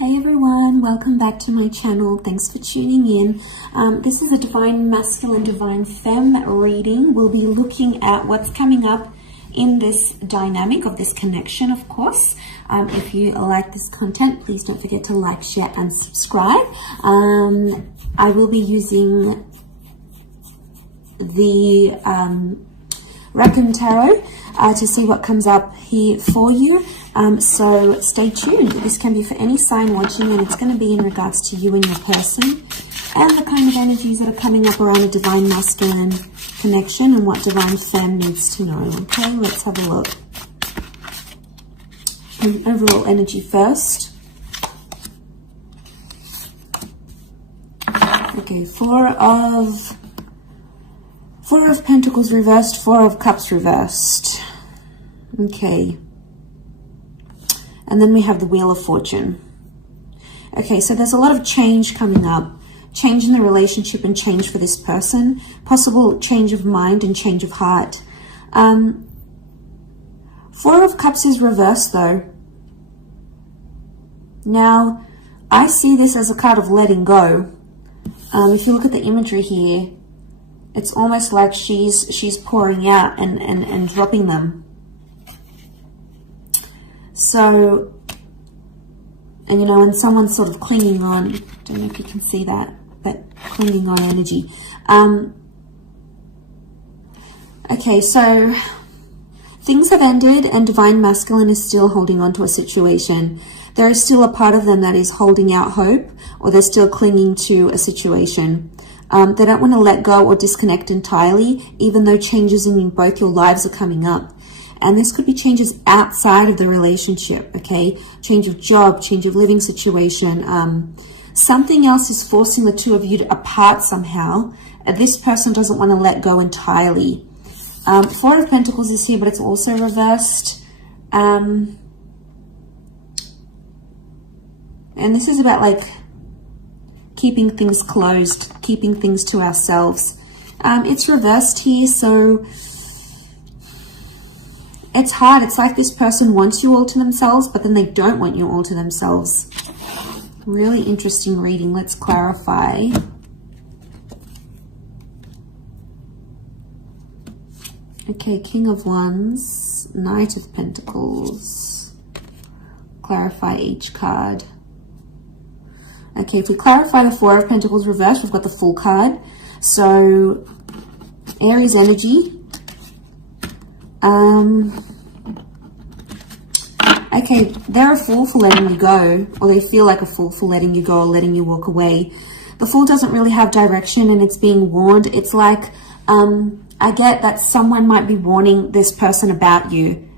Hey everyone, welcome back to my channel. Thanks for tuning in. This is a Divine Masculine, Divine Femme reading. We'll be looking at what's coming up in this dynamic of this connection, of course. If you like this content, please don't forget to like, share, and subscribe. I will be using the Reckon Tarot to see what comes up here for you. So stay tuned. This can be for any sign watching, and it's going to be in regards to you and your person and the kind of energies that are coming up around a Divine Masculine connection and what Divine Femme needs to know. Okay, let's have a look. And overall energy first. Okay, Four of Pentacles reversed, Four of Cups reversed. Okay. And then we have the Wheel of Fortune. Okay, so there's a lot of change coming up. Change in the relationship and change for this person. Possible change of mind and change of heart. Four of Cups is reversed though. Now, I see this as a card of letting go. If you look at the imagery here, it's almost like she's pouring out and dropping them. So, and you know, and someone's sort of clinging on. Don't know if you can see that clinging on energy. Okay, so things have ended and Divine Masculine is still holding on to a situation. There is still a part of them that is holding out hope, or they're still clinging to a situation. They don't want to let go or disconnect entirely, even though changes in both your lives are coming up. And this could be changes outside of the relationship, okay? Change of job, change of living situation. Something else is forcing the two of you apart somehow. This person doesn't want to let go entirely. Four of Pentacles is here, but it's also reversed. And this is about like keeping things closed, keeping things to ourselves. It's reversed here, so it's hard. It's like this person wants you all to themselves, but then they don't want you all to themselves. Really interesting reading. Let's clarify. Okay, King of Wands, Knight of Pentacles. Clarify each card. Okay, if we clarify the Four of Pentacles reversed, we've got the Fool card. So, Aries energy. Okay, they're a fool for letting you go, or they feel like a fool for letting you go or letting you walk away. The Fool doesn't really have direction and it's being warned. It's like, I get that someone might be warning this person about you.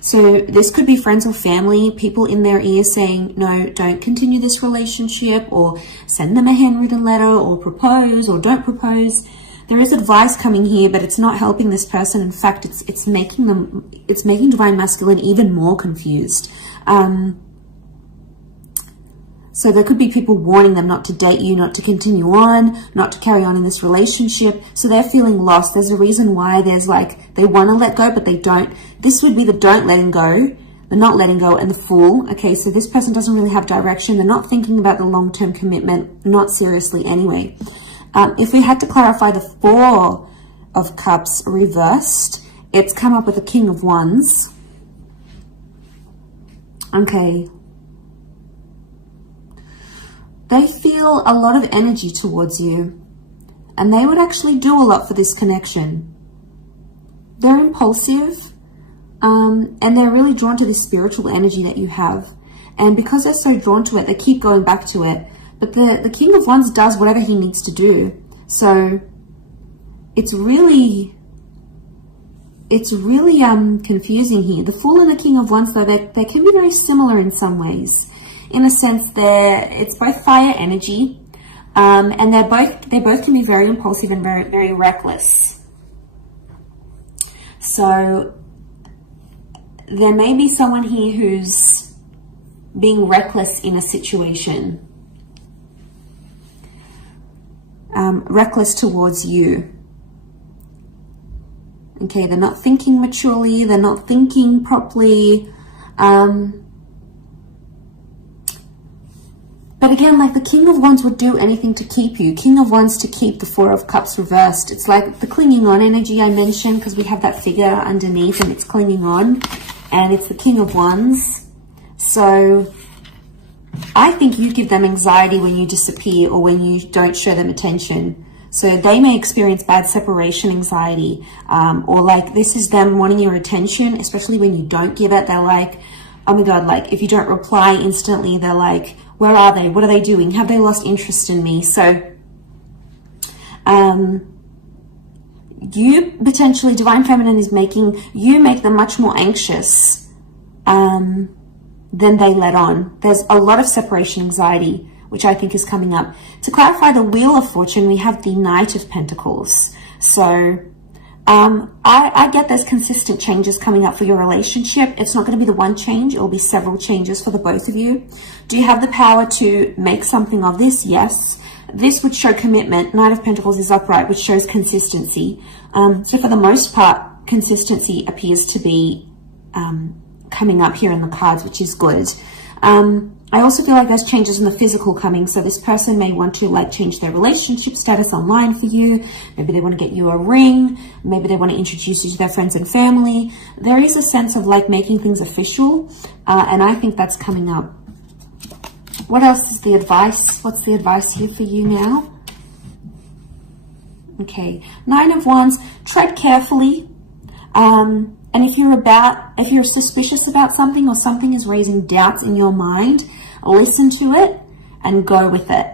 So this could be friends or family, people in their ear saying, no, don't continue this relationship, or send them a handwritten letter, or propose, or don't propose. There is advice coming here, but it's not helping this person. In fact, it's making Divine Masculine even more confused. So there could be people warning them not to date you, not to continue on, not to carry on in this relationship. So they're feeling lost. There's a reason why there's like, they want to let go, but they don't. This would be the don't letting go, the not letting go, and the Fool. Okay, so this person doesn't really have direction. They're not thinking about the long-term commitment, not seriously anyway. If we had to clarify the Four of Cups reversed, it's come up with the King of Wands. Okay. They feel a lot of energy towards you, and they would actually do a lot for this connection. They're impulsive, and they're really drawn to this spiritual energy that you have. And because they're so drawn to it, they keep going back to it. But the King of Wands does whatever he needs to do. So it's really confusing here. The Fool and the King of Wands, though, they can be very similar in some ways. In a sense, it's both fire energy, and they both can be very impulsive and very, very reckless. So there may be someone here who's being reckless in a situation. Reckless towards you. Okay, they're not thinking maturely, they're not thinking properly. But again, like the King of Wands would do anything to keep you. King of Wands to keep the Four of Cups reversed. It's like the clinging on energy I mentioned, because we have that figure underneath and it's clinging on. And it's the King of Wands. So I think you give them anxiety when you disappear or when you don't show them attention. So they may experience bad separation anxiety, or like this is them wanting your attention, especially when you don't give it. They're like, oh my God, like if you don't reply instantly, they're like, where are they? What are they doing? Have they lost interest in me? So you potentially, Divine Feminine is making you make them much more anxious than they let on. There's a lot of separation anxiety, which I think is coming up. To clarify the Wheel of Fortune, we have the Knight of Pentacles. So I get there's consistent changes coming up for your relationship. It's not going to be the one change. It will be several changes for the both of you. Do you have the power to make something of this? Yes. This would show commitment. Knight of Pentacles is upright, which shows consistency. So for the most part, consistency appears to be coming up here in the cards, which is good. I also feel like there's changes in the physical coming. So this person may want to like change their relationship status online for you. Maybe they want to get you a ring. Maybe they want to introduce you to their friends and family. There is a sense of like making things official. And I think that's coming up. What else is the advice? What's the advice here for you now? Okay. Nine of Wands. Tread carefully. And if you're suspicious about something or something is raising doubts in your mind, listen to it and go with it.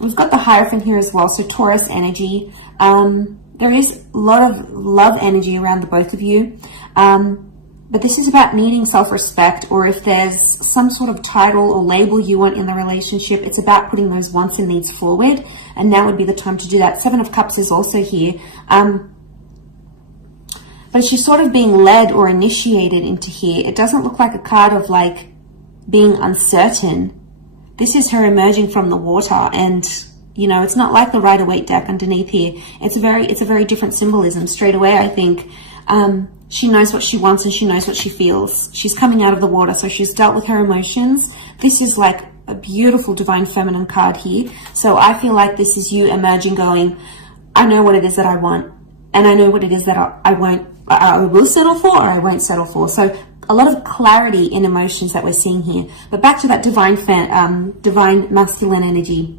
We've got the Hierophant here as well, so Taurus energy. There is a lot of love energy around the both of you. But this is about needing self-respect, or if there's some sort of title or label you want in the relationship, it's about putting those wants and needs forward. And now would be the time to do that. Seven of Cups is also here. But she's sort of being led or initiated into here. It doesn't look like a card of like being uncertain. This is her emerging from the water, and you know, it's not like the Rider-Waite deck underneath here. It's a very different symbolism straight away. I think she knows what she wants and she knows what she feels. She's coming out of the water, so she's dealt with her emotions. This is like a beautiful Divine Feminine card here. So I feel like this is you emerging, going, I know what it is that I want, and I know what it is that I will settle for, or I won't settle for. So a lot of clarity in emotions that we're seeing here. But back to that divine masculine energy.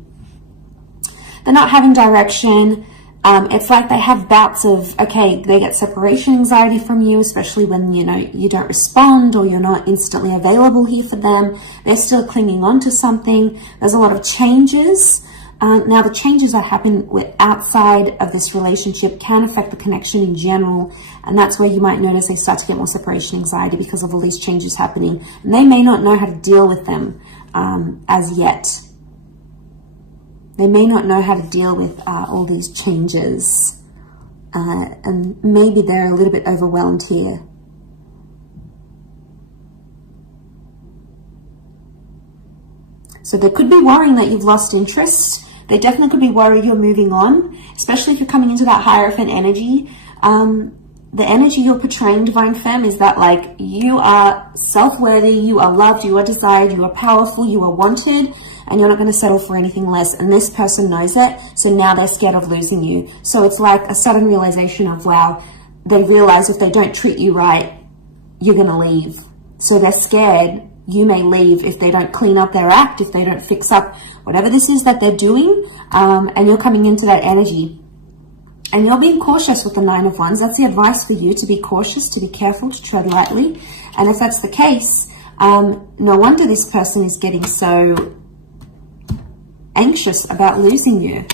They're not having direction. It's like they have bouts of, okay, they get separation anxiety from you, especially when, you know, you don't respond or you're not instantly available here for them. They're still clinging on to something. There's a lot of changes. Now, the changes that happen outside of this relationship can affect the connection in general. And that's where you might notice they start to get more separation anxiety because of all these changes happening. And they may not know how to deal with them as yet. They may not know how to deal with all these changes. And maybe they're a little bit overwhelmed here. So they could be worrying that you've lost interest. They definitely could be worried you're moving on, especially if you're coming into that Hierophant energy. The energy you're portraying, Divine Femme, is that like you are self-worthy, you are loved, you are desired, you are powerful, you are wanted, and you're not going to settle for anything less. And this person knows it, so now they're scared of losing you. So it's like a sudden realization of, wow, they realize if they don't treat you right, you're going to leave. So they're scared you may leave if they don't clean up their act, if they don't fix up whatever this is that they're doing, and you're coming into that energy. And you're being cautious with the Nine of Wands. That's the advice for you, to be cautious, to be careful, to tread lightly. And if that's the case, no wonder this person is getting so anxious about losing you.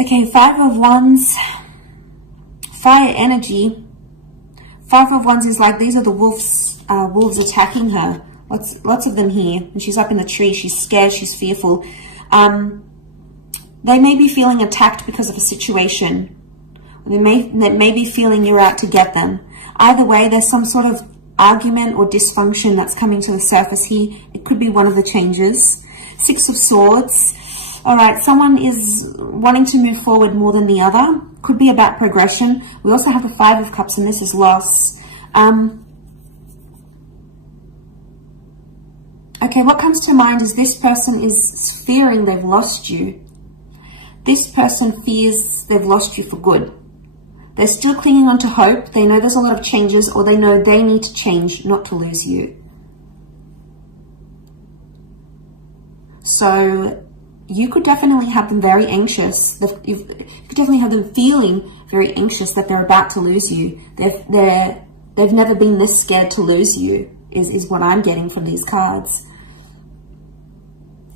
Okay, Five of Wands, fire energy. Five of Wands is like, these are the wolves attacking her. Lots of them here. And she's up in the tree. She's scared. She's fearful. They may be feeling attacked because of a situation. They may be feeling you're out to get them. Either way, there's some sort of argument or dysfunction that's coming to the surface here. It could be one of the changes. Six of Swords. All right, someone is wanting to move forward more than the other. Could be about progression. We also have the Five of Cups, and this is loss. Okay, what comes to mind is this person is fearing they've lost you. This person fears they've lost you for good. They're still clinging on to hope. They know there's a lot of changes, or they know they need to change not to lose you. So you could definitely have them very anxious. You could definitely have them feeling very anxious that they're about to lose you. They've never been this scared to lose you, is what I'm getting from these cards.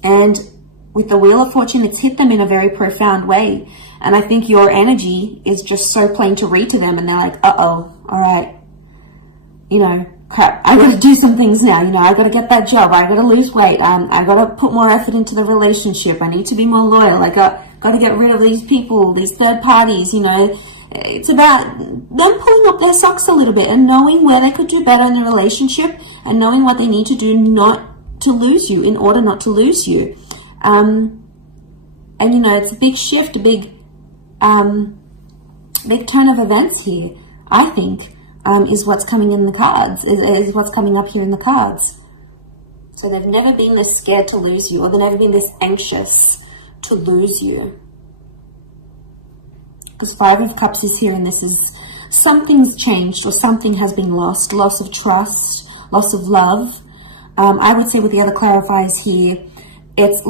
And with the Wheel of Fortune, it's hit them in a very profound way. And I think your energy is just so plain to read to them. And they're like, uh-oh, all right, you know, crap, I got to do some things now. You know, I got to get that job. I got to lose weight. I got to put more effort into the relationship. I need to be more loyal. I got to get rid of these people, these third parties, you know. It's about them pulling up their socks a little bit and knowing where they could do better in the relationship and knowing what they need to do not to lose you, in order not to lose you. And, you know, it's a big shift, a big turn of events here, I think, is what's coming in the cards, is what's coming up here in the cards. So they've never been this scared to lose you, or they've never been this anxious to lose you. Because Five of Cups is here, and this is something's changed, or something has been lost. Loss of trust, loss of love. I would say with the other clarifiers here, it's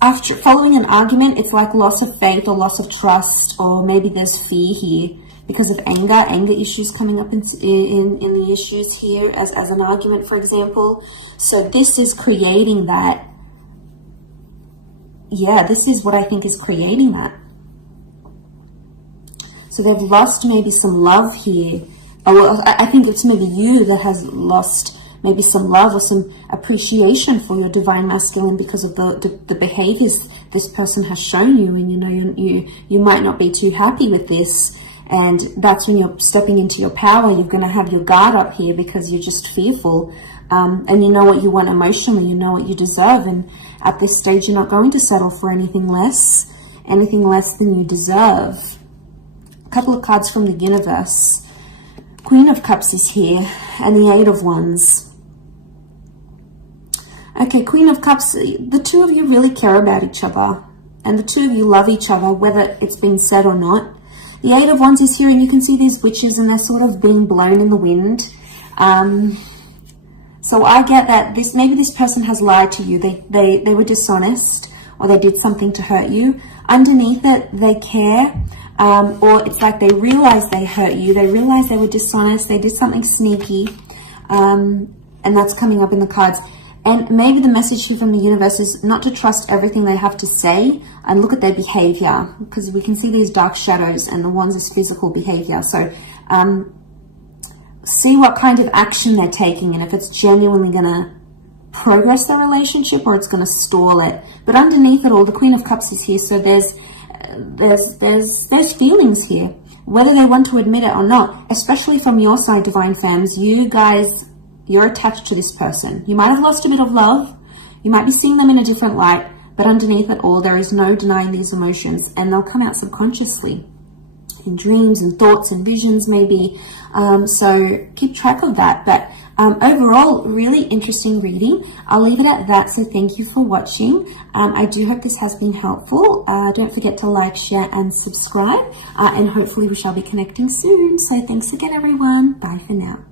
after following an argument, it's like loss of faith or loss of trust, or maybe there's fear here because of anger issues coming up in the issues here as an argument, for example. So this is creating that. Yeah, this is what I think is creating that. So they've lost maybe some love here. Or I think it's maybe you that has lost maybe some love or some appreciation for your divine masculine because of the behaviors this person has shown you. And, you know, you might not be too happy with this. And that's when you're stepping into your power. You're going to have your guard up here because you're just fearful. And you know what you want emotionally. You know what you deserve. And at this stage, you're not going to settle for anything less than you deserve. A couple of cards from the universe. Queen of Cups is here, and the Eight of Wands. Okay, Queen of Cups, the two of you really care about each other, and the two of you love each other, whether it's been said or not. The Eight of Wands is here, and you can see these witches, and they're sort of being blown in the wind. So I get that maybe this person has lied to you. They were dishonest, or they did something to hurt you. Underneath it, they care. Or it's like they realize they hurt you. They realize they were dishonest. They did something sneaky. And that's coming up in the cards. And maybe the message here from the universe is not to trust everything they have to say and look at their behavior. Because we can see these dark shadows, and the Wands is physical behavior. So see what kind of action they're taking and if it's genuinely going to progress the relationship or it's going to stall it. But underneath it all, the Queen of Cups is here. So there's feelings here, whether they want to admit it or not, especially from your side, divine femmes. You guys, you're attached to this person. You might have lost a bit of love. You might be seeing them in a different light, but underneath it all, there is no denying these emotions, and they'll come out subconsciously in dreams and thoughts and visions maybe. So keep track of that. But overall, really interesting reading. I'll leave it at that. So thank you for watching. I do hope this has been helpful. Don't forget to like, share, and subscribe. And hopefully we shall be connecting soon. So thanks again, everyone. Bye for now.